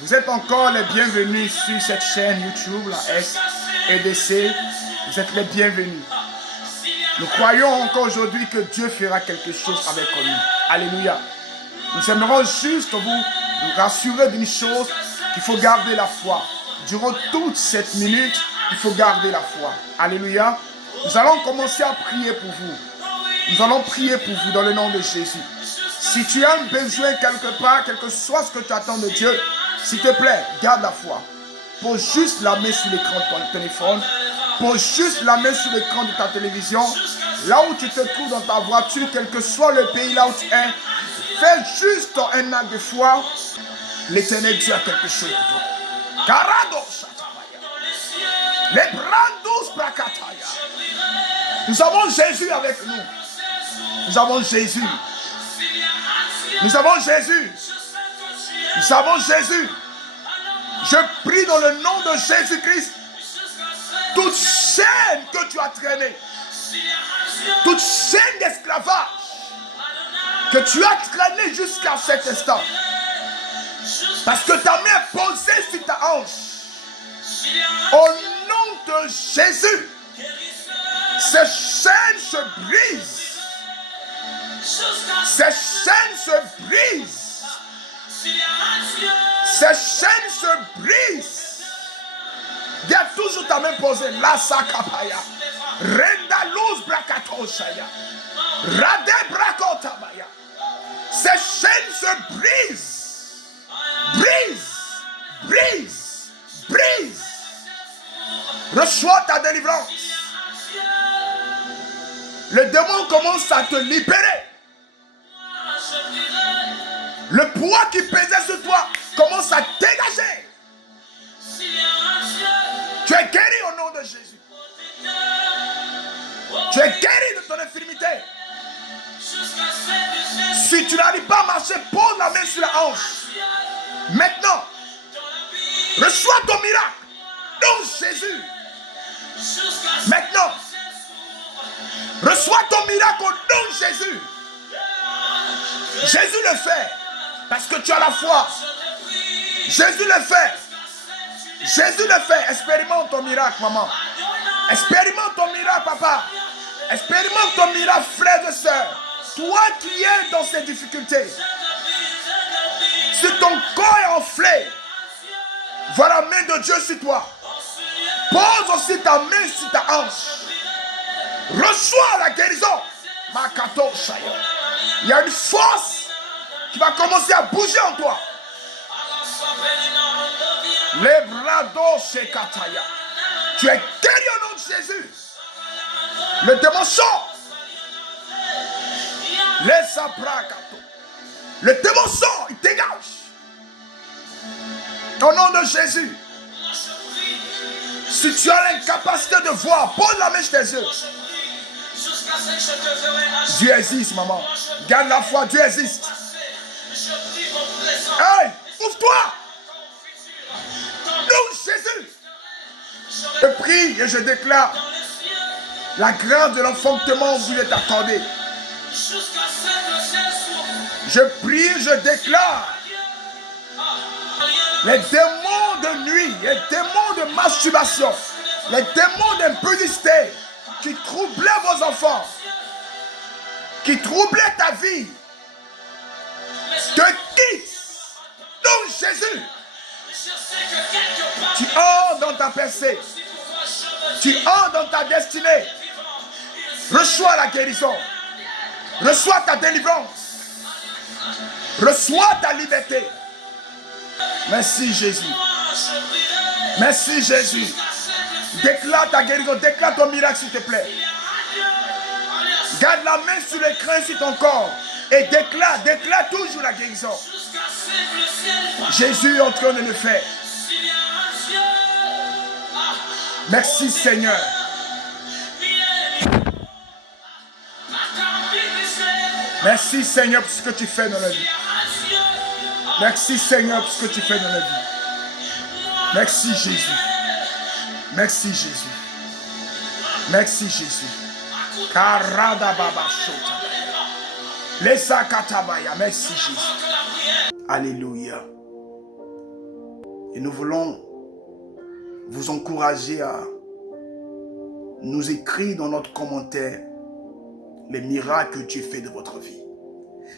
Vous êtes encore les bienvenus sur cette chaîne YouTube, la SEDC. Vous êtes les bienvenus. Nous croyons encore aujourd'hui que Dieu fera quelque chose avec nous. Alléluia. Nous aimerons juste vous rassurer d'une chose, qu'il faut garder la foi. Durant toute cette minute, il faut garder la foi. Alléluia. Nous allons commencer à prier pour vous. Nous allons prier pour vous dans le nom de Jésus. Si tu as un besoin quelque part, quel que soit ce que tu attends de Dieu, s'il te plaît, garde la foi. Pose juste la main sur l'écran de ton téléphone. Pose juste la main sur l'écran de ta télévision. Là où tu te trouves dans ta voiture, quel que soit le pays là où tu es, fais juste un acte de foi. L'Éternel Dieu a quelque chose pour toi. Karados. Les brandos brakataya. Nous avons Jésus avec nous. Nous avons Jésus. Nous avons Jésus. Nous avons Jésus. Je prie dans le nom de Jésus-Christ. Toute chaîne que tu as traînée, toute chaîne d'esclavage que tu as traînée jusqu'à cet instant, parce que ta main est posée sur ta hanche, au nom de Jésus, ces chaînes se brisent. Ces chaînes se brisent. Ces chaînes se brisent. Garde toujours ta main posée. La sakapaya. Renda luz brakatoshaya. Rade brakotabaya. Ces chaînes se brisent. Brise. Brise. Brise. Reçois ta délivrance. Le démon commence à te libérer. Le poids qui pesait sur toi commence à dégager. Tu es guéri au nom de Jésus. Tu es guéri de ton infirmité. Si tu n'arrives pas à marcher, pose la main sur la hanche. Maintenant, reçois ton miracle. Dans Jésus. Maintenant, reçois ton miracle au nom de Jésus. Jésus le fait. Parce que tu as la foi. Jésus le fait. Jésus le fait. Expérimente ton miracle, maman. Expérimente ton miracle, papa. Expérimente ton miracle, frères et sœurs. Toi qui es dans ces difficultés. Si ton corps est enflé, vois la main de Dieu sur toi. Pose aussi ta main sur ta hanche. Reçois la guérison. Makato Shaya. Il y a une force qui va commencer à bouger en toi. Les brados shekataya. Tu es guéri au nom de Jésus. Le démon sort. Les sabrakato. Le démon sort, il dégage. Au nom de Jésus. Si tu as l'incapacité de voir, pose la main sur tes yeux. Dieu existe, maman. Garde la foi, Dieu existe. Hey, ouvre-toi. Nous, Jésus. Je prie et je déclare la grâce de l'enfantement vous est accordée. Je prie et je déclare les démons de nuit, les démons de masturbation, les démons d'impudicité qui troublaient vos enfants, qui troublaient ta vie, te quittent. Donc Jésus, tu entres dans ta percée, tu entres dans ta destinée. Reçois la guérison, reçois ta délivrance, reçois ta liberté. Merci Jésus. Merci Jésus. Déclare ta guérison, déclare ton miracle s'il te plaît. Garde la main sur l'écran sur ton corps et déclare toujours la guérison. Jésus est en train de le faire. Merci Seigneur. Merci Seigneur pour ce que tu fais dans la vie. Merci Seigneur pour ce que tu fais dans la vie. Merci Jésus. Merci Jésus. Merci Jésus. Karada baba shota. Lesa katabaya. Merci Jésus. Alléluia. Et nous voulons vous encourager à nous écrire dans notre commentaire les miracles que Dieu fait de votre vie.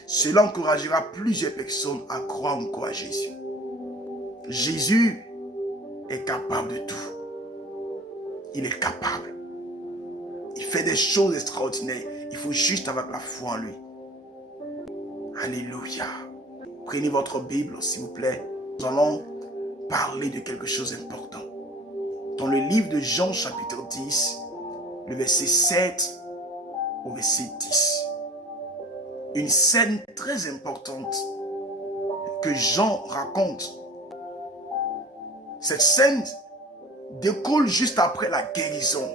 Cela encouragera plusieurs personnes à croire encore à Jésus. Jésus est capable de tout. Il est capable. Il fait des choses extraordinaires. Il faut juste avoir la foi en lui. Alléluia. Prenez votre Bible, s'il vous plaît. Nous allons parler de quelque chose d'important. Dans le livre de Jean, chapitre 10, le verset 7 au verset 10. Une scène très importante que Jean raconte. Cette scène découle juste après la guérison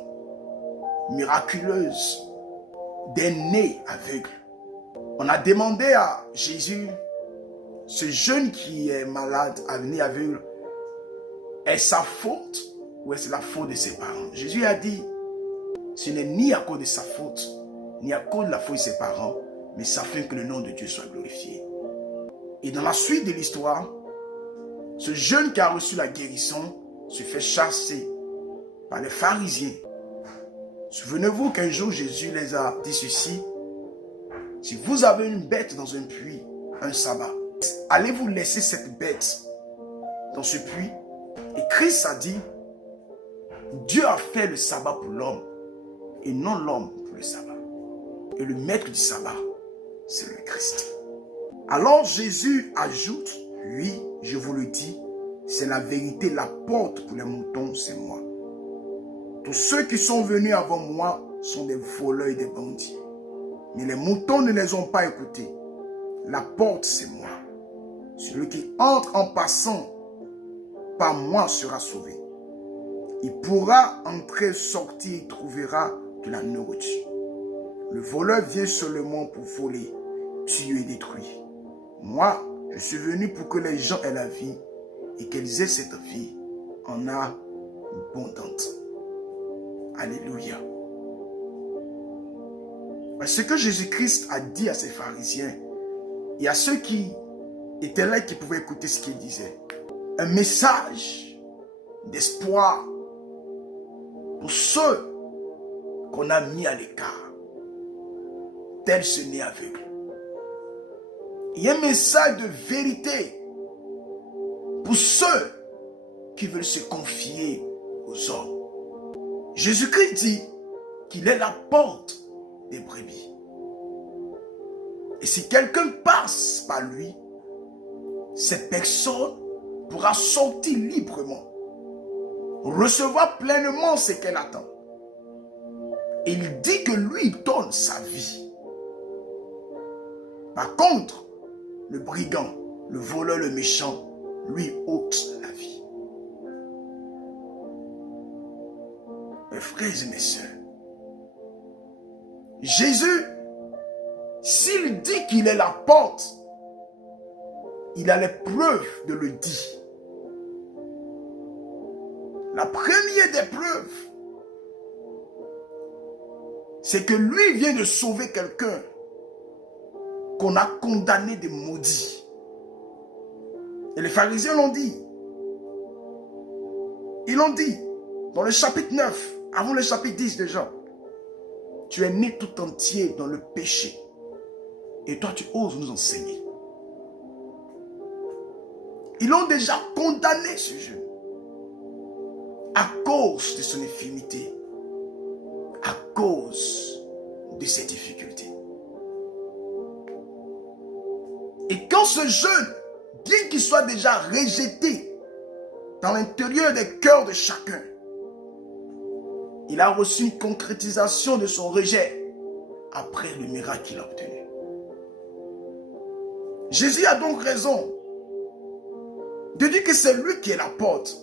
miraculeuse d'un né aveugle. On a demandé à Jésus, ce jeune qui est malade, un né aveugle, est-ce sa faute ou est-ce la faute de ses parents? Jésus a dit, ce n'est ni à cause de sa faute, ni à cause de la faute de ses parents, mais ça fait que le nom de Dieu soit glorifié. Et dans la suite de l'histoire, ce jeune qui a reçu la guérison se fait chasser par les pharisiens. Souvenez-vous qu'un jour Jésus les a dit ceci: si vous avez une bête dans un puits, un sabbat, allez-vous laisser cette bête dans ce puits? Et Christ a dit, Dieu a fait le sabbat pour l'homme et non l'homme pour le sabbat. Et le maître du sabbat, c'est le Christ. Alors Jésus ajoute, oui, je vous le dis, c'est la vérité, la porte pour les moutons, c'est moi. Tous ceux qui sont venus avant moi sont des voleurs et des bandits. Mais les moutons ne les ont pas écoutés. La porte, c'est moi. Celui qui entre en passant par moi sera sauvé. Il pourra entrer, sortir et trouvera de la nourriture. Le voleur vient seulement pour voler, tuer et détruire. Moi, je suis venu pour que les gens aient la vie et qu'ils aient cette vie en abondante. Alléluia. Ce que Jésus-Christ a dit à ses pharisiens et à ceux qui étaient là et qui pouvaient écouter ce qu'il disait, un message d'espoir pour ceux qu'on a mis à l'écart, tel ce né aveugle. Il y a un message de vérité pour ceux qui veulent se confier aux hommes. Jésus-Christ dit qu'il est la porte des brebis. Et si quelqu'un passe par lui, cette personne pourra sortir librement, recevoir pleinement ce qu'elle attend. Et il dit que lui donne sa vie. Par contre, le brigand, le voleur, le méchant, lui ôte la vie. Mes frères et mes sœurs, Jésus, s'il dit qu'il est la porte, il a les preuves de le dire. La première des preuves, c'est que lui vient de sauver quelqu'un qu'on a condamné de maudit. Et les pharisiens l'ont dit. Ils l'ont dit dans le chapitre 9, avant le chapitre 10 déjà. Tu es né tout entier dans le péché. Et toi, tu oses nous enseigner. Ils l'ont déjà condamné, ce jeune, à cause de son infirmité, à cause de ses difficultés. Et quand ce jeune, bien qu'il soit déjà rejeté dans l'intérieur des cœurs de chacun, il a reçu une concrétisation de son rejet après le miracle qu'il a obtenu. Jésus a donc raison de dire que c'est lui qui est la porte.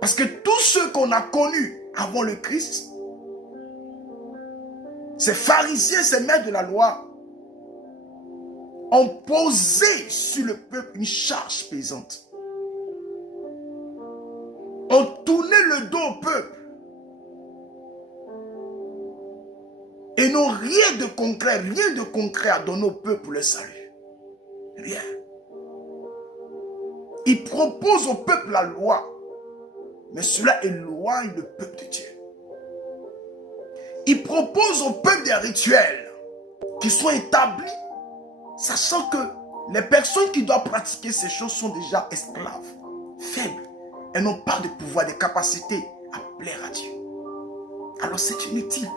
Parce que tous ceux qu'on a connus avant le Christ, ces pharisiens, ces maîtres de la loi, ont posé sur le peuple une charge pesante. Ont tourné le dos au peuple. Et n'ont rien de concret à donner au peuple pour le salut. Rien. Il propose au peuple la loi, mais cela éloigne le peuple de Dieu. Il propose au peuple des rituels qui sont établis, sachant que les personnes qui doivent pratiquer ces choses sont déjà esclaves, faibles. Elles n'ont pas de pouvoir, de capacité à plaire à Dieu. Alors c'est inutile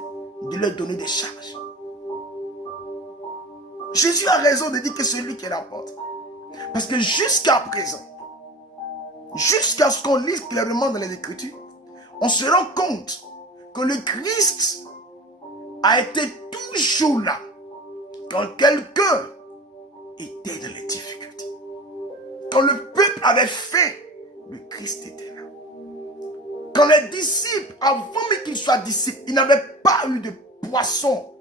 de leur donner des charges. Jésus a raison de dire que c'est lui qui est la porte. Parce que jusqu'à présent, jusqu'à ce qu'on lise clairement dans les Écritures, on se rend compte que le Christ a été toujours là quand quelqu'un était dans les difficultés. Quand le peuple avait faim, le Christ était là. Quand les disciples, avant même qu'ils soient disciples, ils n'avaient pas eu de poisson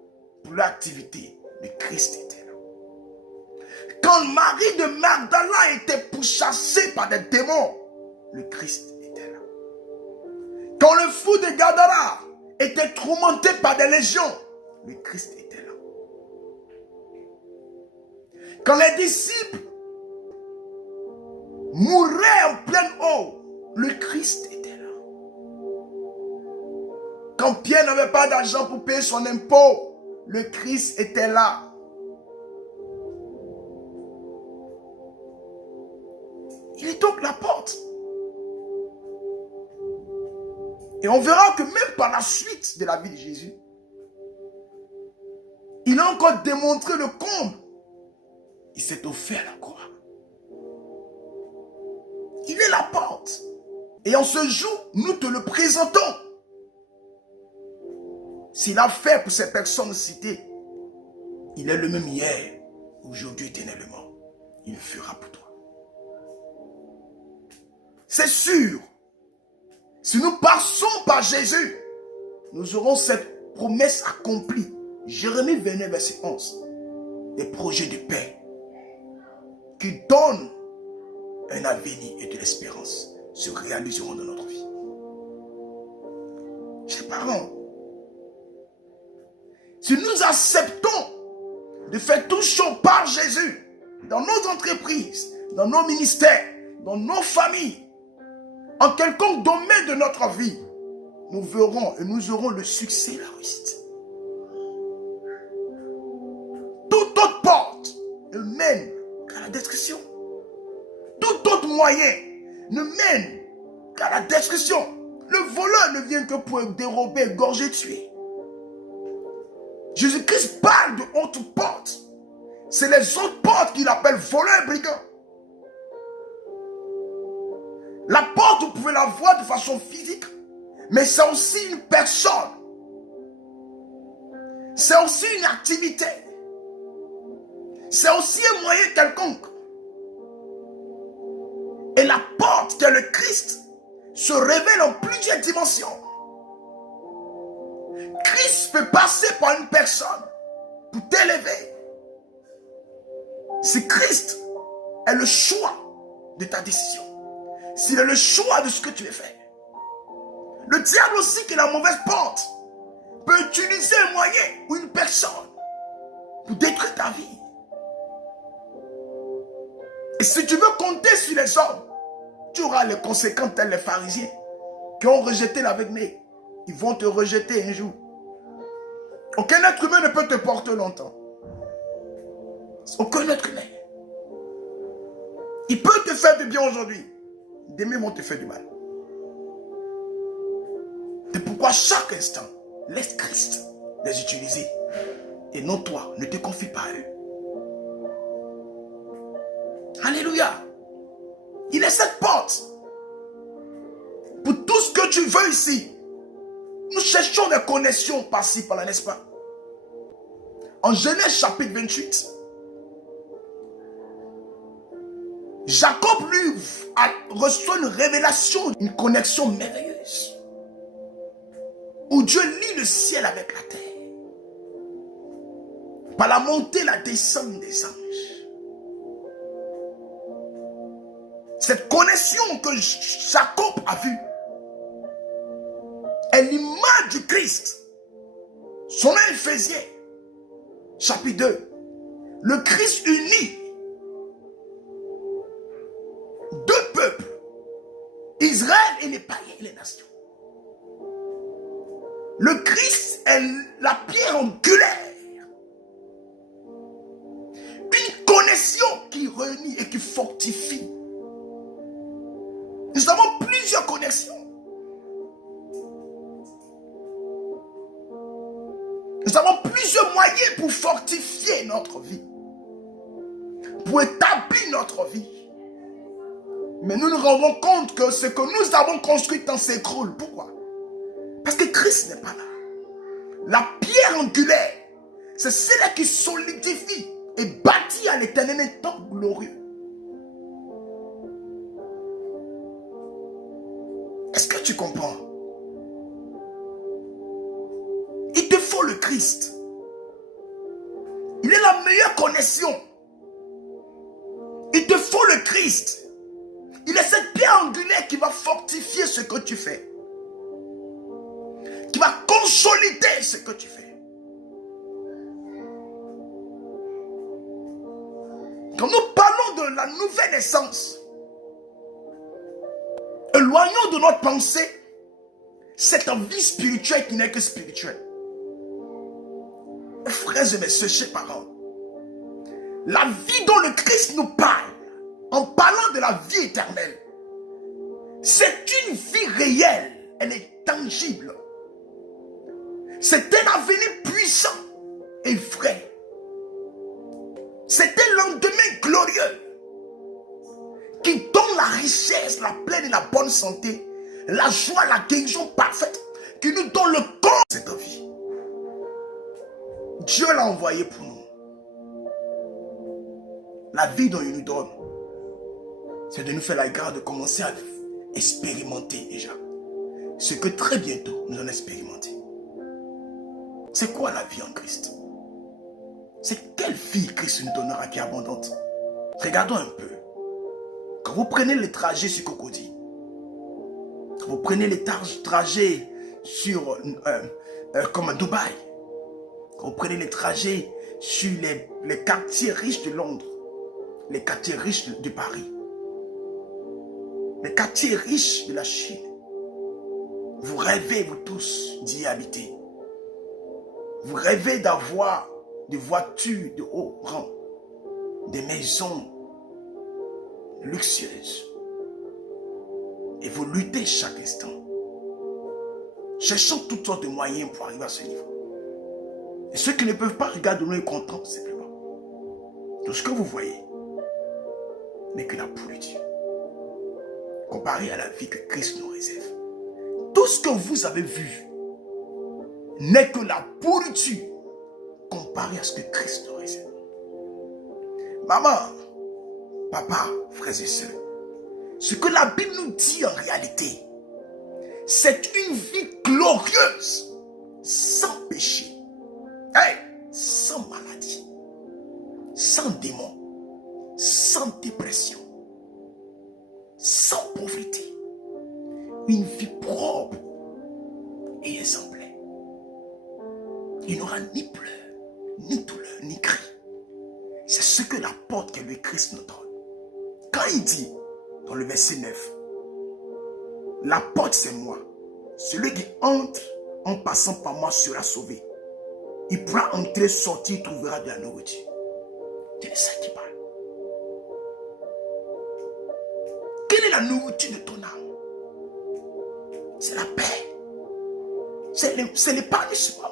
pour leur activité, le Christ était là. Quand Marie de Magdala était pourchassée par des démons, le Christ était là. Quand le fou de Gadara était tourmenté par des légions, le Christ était là. Quand les disciples mouraient en pleine eau, le Christ était là. Quand Pierre n'avait pas d'argent pour payer son impôt, le Christ était là. Il est donc la porte. Et on verra que même par la suite de la vie de Jésus, il a encore démontré le comble. Il s'est offert à la croix. Il est la porte. Et en ce jour, nous te le présentons. S'il a fait pour ces personnes citées, il est le même hier, aujourd'hui, éternellement. Il le fera pour toi. C'est sûr. Si nous passons par Jésus, nous aurons cette promesse accomplie. Jérémie 29, verset 11. Des projets de paix qui donnent un avenir et de l'espérance se réaliseront dans notre vie. Chers parents, si nous acceptons de faire tout choses par Jésus, dans nos entreprises, dans nos ministères, dans nos familles, en quelconque domaine de notre vie, nous verrons et nous aurons le succès et la réussite. Toute autre porte ne mène qu'à la destruction. Tout autre moyen ne mène qu'à la destruction. Le voleur ne vient que pour dérober, égorger, tuer. Jésus-Christ parle de autres portes. C'est les autres portes qu'il appelle voleurs et brigands. La porte, vous pouvez la voir de façon physique, mais c'est aussi une personne. C'est aussi une activité. C'est aussi un moyen quelconque. Et la porte, qui est le Christ, se révèle en plusieurs dimensions. Christ peut passer par une personne pour t'élever. Si Christ est le choix de ta décision, s'il est le choix de ce que tu veux faire, le diable aussi, qui est la mauvaise porte, peut utiliser un moyen ou une personne pour détruire ta vie. Et si tu veux compter sur les hommes, tu auras les conséquences tels les pharisiens qui ont rejeté l'avec-né. Ils vont te rejeter un jour. Aucun être humain ne peut te porter longtemps. Aucun être humain. Il peut te faire du bien aujourd'hui. Demain, ils vont te faire du mal. C'est pourquoi chaque instant, laisse Christ les utiliser. Et non toi, ne te confie pas à eux. Alléluia. Il est cette porte. Pour tout ce que tu veux ici, nous cherchons des connexions par-ci, par-là, n'est-ce pas? En Genèse chapitre 28, Jacob lui reçoit une révélation, une connexion merveilleuse. Où Dieu lie le ciel avec la terre. Par la montée et la descente des anges. Cette connexion que Jacob a vue est l'image du Christ. Son nom est Éphésiens, chapitre 2. Le Christ unit deux Israël et les païens et les nations. Le Christ est la pierre angulaire. Une connexion qui réunit et qui fortifie. Nous avons plusieurs connexions. Nous avons plusieurs moyens pour fortifier notre vie. Pour établir notre vie. Mais nous nous rendons compte que ce que nous avons construit s'écroule. Pourquoi? Parce que Christ n'est pas là. La pierre angulaire, c'est celle qui solidifie et bâtit à l'éternel un temple glorieux. Est-ce que tu comprends? Il te faut le Christ. Il est la meilleure connexion. Il te faut le Christ. Il est cette pierre angulaire qui va fortifier ce que tu fais. Qui va consolider ce que tu fais. Quand nous parlons de la nouvelle naissance, éloignons de notre pensée cette vie spirituelle qui n'est que spirituelle. Frères et mes sœurs, chers parents, la vie dont le Christ nous parle, en parlant de la vie éternelle, c'est une vie réelle, elle est tangible. C'est un avenir puissant et vrai. C'est un lendemain glorieux qui donne la richesse, la pleine et la bonne santé, la joie, la guérison parfaite, qui nous donne le corps de cette vie. Dieu l'a envoyé pour nous. La vie dont il nous donne, c'est de nous faire la grâce de commencer à expérimenter déjà ce que très bientôt nous allons expérimenter. C'est quoi la vie en Christ? C'est quelle vie Christ nous donnera qui est abondante? Regardons un peu. Quand vous prenez les trajets sur Cocody, quand vous prenez les trajets sur comme à Dubaï, quand vous prenez les trajets sur les quartiers riches de Londres, les quartiers riches de Paris, les quartiers riches de la Chine, vous rêvez, vous tous, d'y habiter. Vous rêvez d'avoir des voitures de haut rang, des maisons luxueuses. Et vous luttez chaque instant, cherchant toutes sortes de moyens pour arriver à ce niveau. Et ceux qui ne peuvent pas regarder nous et contents simplement. Tout ce que vous voyez n'est que la pourriture, comparé à la vie que Christ nous réserve. Tout ce que vous avez vu n'est que la pourriture comparé à ce que Christ nous réserve. Maman, papa, frères et sœurs, ce que la Bible nous dit en réalité, c'est une vie glorieuse, sans péché, sans maladie, sans démon, sans dépression, sans pauvreté. Une vie propre et exemplaire. Il n'y aura ni pleurs, ni douleur, ni cri. C'est ce que l'apôtre que le Christ nous donne. Quand il dit, dans le verset 9, l'apôtre c'est moi. Celui qui entre en passant par moi sera sauvé. Il pourra entrer, sortir, il trouvera de la nourriture. C'est de ça qu'il parle. Quelle est la nourriture de ton âme? C'est la paix. C'est l'épanouissement.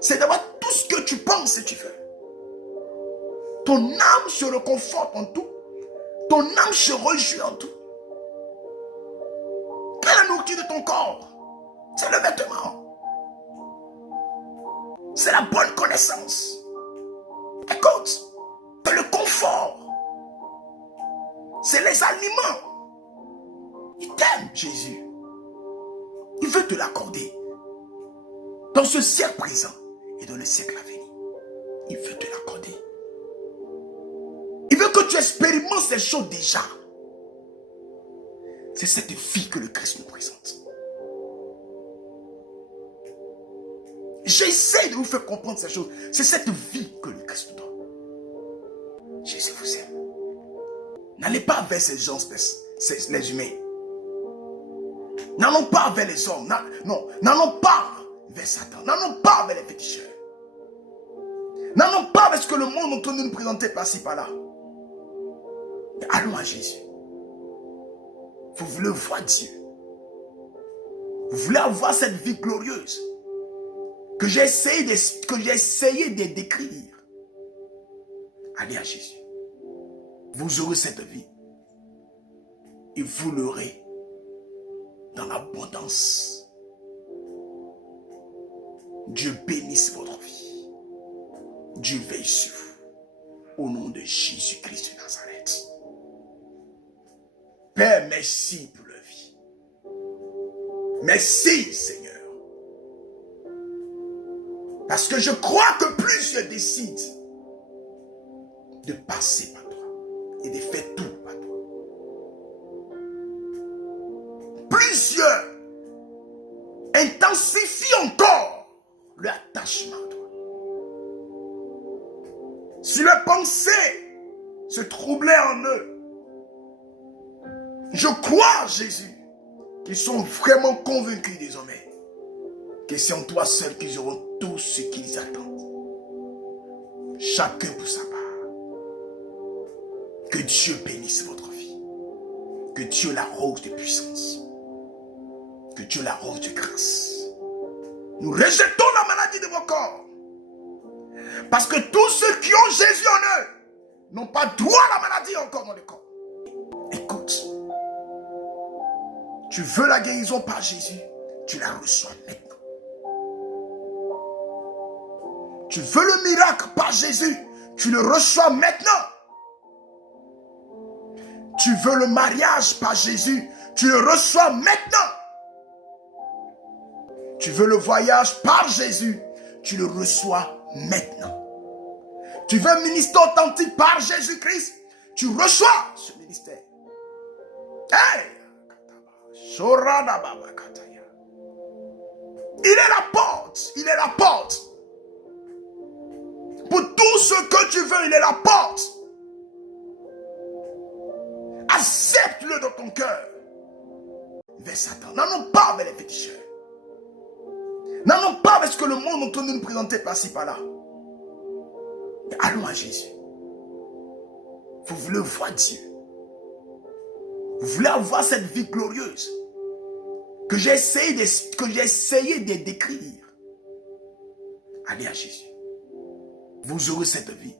C'est d'avoir tout ce que tu penses et tu veux. Ton âme se réconforte en tout. Ton âme se réjouit en tout. Quelle est la nourriture de ton corps? C'est le vêtement. C'est la bonne connaissance. Écoute, c'est le confort. C'est les aliments. Il t'aime, Jésus. Il veut te l'accorder. Dans ce siècle présent et dans le siècle à venir. Il veut te l'accorder. Il veut que tu expérimentes ces choses déjà. C'est cette vie que le Christ nous présente. J'essaie de vous faire comprendre ces choses. C'est cette vie que le Christ nous donne. Jésus vous aime. N'allez pas vers ces gens, les humains. N'allons pas vers les hommes. Non, n'allons pas vers Satan. N'allons pas vers les féticheurs. N'allons pas vers ce que le monde est en train de nous présenter par-ci, par-là. Mais allons à Jésus. Vous voulez voir Dieu. Vous voulez avoir cette vie glorieuse que j'ai essayé de décrire. Allez à Jésus. Vous aurez cette vie. Et vous l'aurez dans l'abondance. Dieu bénisse votre vie. Dieu veille sur vous. Au nom de Jésus-Christ de Nazareth. Père, merci pour la vie. Merci, Seigneur. Parce que je crois que plus je décide de passer par toi et de faire tout par toi, plus je intensifie encore l'attachement à toi. Si les pensées se troublaient en eux, je crois, Jésus, qu'ils sont vraiment convaincus désormais que c'est en toi seul qu'ils auront tout ce qu'ils attendent. Chacun pour sa part. Que Dieu bénisse votre vie. Que Dieu l'arrose de puissance. Que Dieu l'arrose de grâce. Nous rejetons la maladie de vos corps. Parce que tous ceux qui ont Jésus en eux n'ont pas droit à la maladie encore dans le corps. Écoute. Tu veux la guérison par Jésus, tu la reçois maintenant. Tu veux le miracle par Jésus, tu le reçois maintenant. Tu veux le mariage par Jésus, tu le reçois maintenant. Tu veux le voyage par Jésus, tu le reçois maintenant. Tu veux un ministère authentique par Jésus-Christ, tu reçois ce ministère. Hey! Il est la porte. Il est la porte. Pour tout ce que tu veux, il est la porte. Accepte-le dans ton cœur. Vers Satan. N'allons pas vers les féticheurs. N'allons pas vers ce que le monde est en train de nous présenter par-ci, par-là. Mais allons à Jésus. Vous voulez voir Dieu. Vous voulez avoir cette vie glorieuse que j'ai essayé de décrire. Allez à Jésus. Vous aurez cette vie.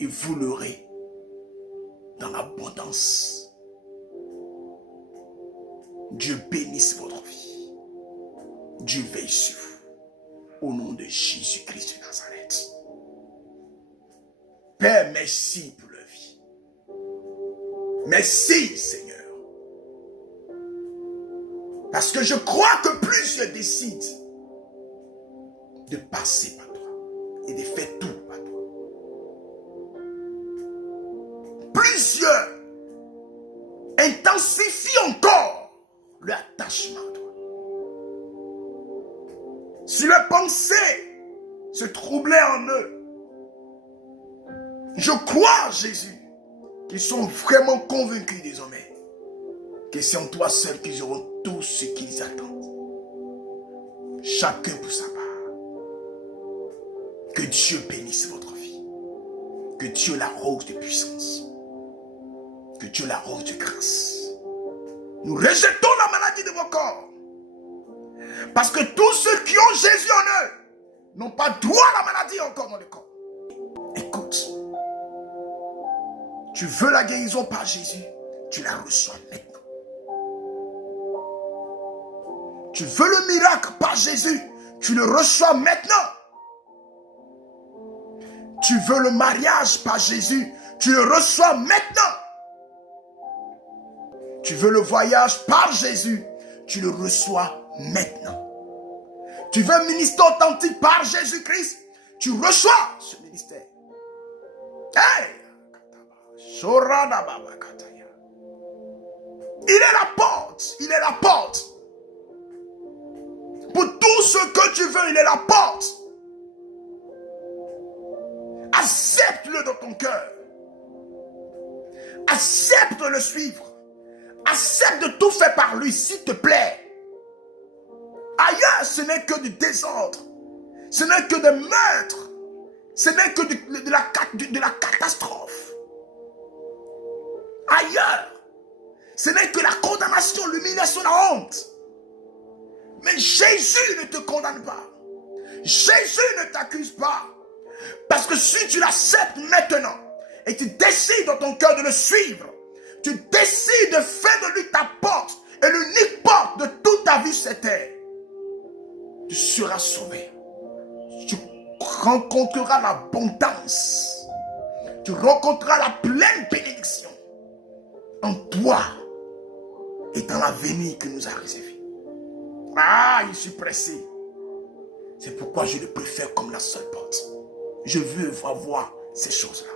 Et vous l'aurez dans l'abondance. Dieu bénisse votre vie. Dieu veille sur vous. Au nom de Jésus-Christ de Nazareth. Père, merci pour la vie. Merci, Seigneur. Parce que je crois que plus je décide de passer par toi et de faire tout par toi, plus je intensifie encore l'attachement à toi. Si les pensées se troublaient en eux, je crois, Jésus, qu'ils sont vraiment convaincus désormais que c'est en toi seul qu'ils auront tout ce qu'ils attendent. Chacun pour sa part. Que Dieu bénisse votre vie. Que Dieu l'arrose de puissance. Que Dieu l'arrose de grâce. Nous rejetons la maladie de vos corps. Parce que tous ceux qui ont Jésus en eux n'ont pas droit à la maladie encore dans le corps. Écoute. Tu veux la guérison par Jésus, tu la reçois maintenant. Tu veux le miracle par Jésus, tu le reçois maintenant. Tu veux le mariage par Jésus, tu le reçois maintenant. Tu veux le voyage par Jésus, tu le reçois maintenant. Tu veux un ministère authentique par Jésus-Christ, tu reçois ce ministère. Hey! Il est la porte. Il est la porte. Pour tout ce que tu veux, il est la porte. Accepte-le dans ton cœur. Accepte de le suivre. Accepte de tout faire par lui, s'il te plaît. Ailleurs, ce n'est que du désordre. Ce n'est que des meurtres. Ce n'est que de la catastrophe. Ailleurs, ce n'est que la condamnation, l'humiliation, la honte. Mais Jésus ne te condamne pas. Jésus ne t'accuse pas. Parce que si tu l'acceptes maintenant et tu décides dans ton cœur de le suivre, tu décides de faire de lui ta porte et l'unique porte de toute ta vie sur terre, tu seras sauvé. Tu rencontreras l'abondance. Tu rencontreras la pleine bénédiction en toi et dans l'avenir que nous a réservé. Ah, je suis pressé. C'est pourquoi je le préfère comme la seule porte. Je veux voir ces choses-là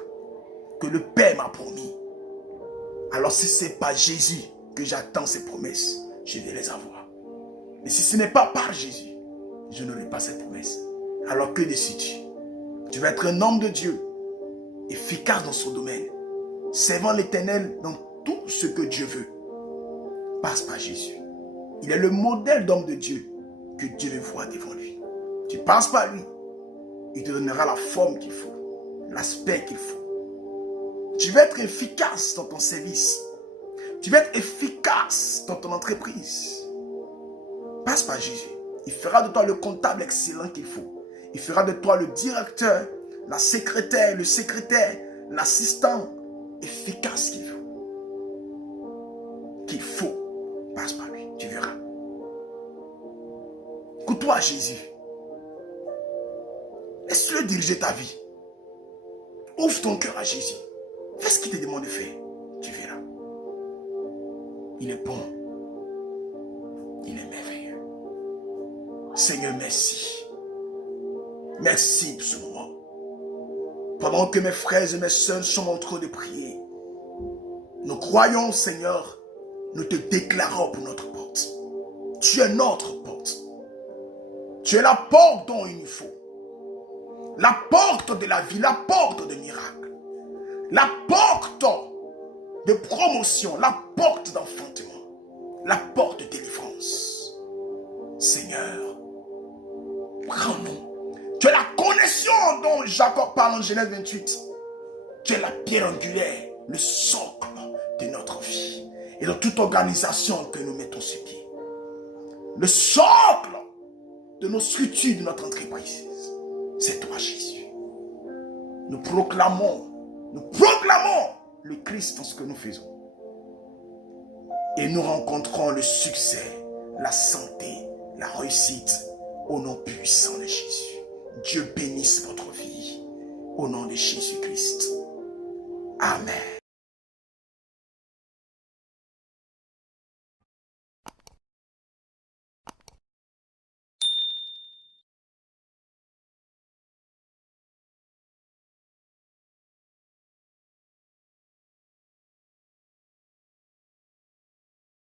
que le Père m'a promis. Alors si ce n'est pas Jésus que j'attends ces promesses, je vais les avoir. Mais si ce n'est pas par Jésus, je n'aurai pas ces promesses. Alors que décides-tu? Tu vas être un homme de Dieu, efficace dans son domaine, servant l'Éternel dans tout ce que Dieu veut. Passe par Jésus. Il est le modèle d'homme de Dieu que Dieu veut voir devant lui. Tu passes par lui, il te donnera la forme qu'il faut, l'aspect qu'il faut. Tu vas être efficace dans ton service. Tu vas être efficace dans ton entreprise. Passe par Jésus. Il fera de toi le comptable excellent qu'il faut. Il fera de toi le directeur, la secrétaire, le secrétaire, l'assistant efficace qu'il faut. Passe par lui, tu verras. Côtoie Jésus. Laisse-le diriger ta vie. Ouvre ton cœur à Jésus. Fais ce qu'il te demande de faire. Tu verras. Il est bon. Il est merveilleux. Seigneur, merci. Merci pour ce moment. Pendant que mes frères et mes sœurs sont en train de prier, nous croyons, Seigneur, nous te déclarons pour notre porte. Tu es notre porte. Tu es la porte dont il nous faut. La porte de la vie, la porte de miracle. La porte de promotion, la porte d'enfantement. La porte de délivrance. Seigneur, prends-nous. Tu es la connexion dont Jacob parle en Genèse 28. Tu es la pierre angulaire, le socle de notre vie. Et de toute organisation que nous mettons sur pied. Le socle de nos structures, de notre entreprise. C'est toi, Jésus. Nous proclamons le Christ dans ce que nous faisons. Et nous rencontrons le succès, la santé, la réussite au nom puissant de Jésus. Dieu bénisse votre vie au nom de Jésus-Christ. Amen.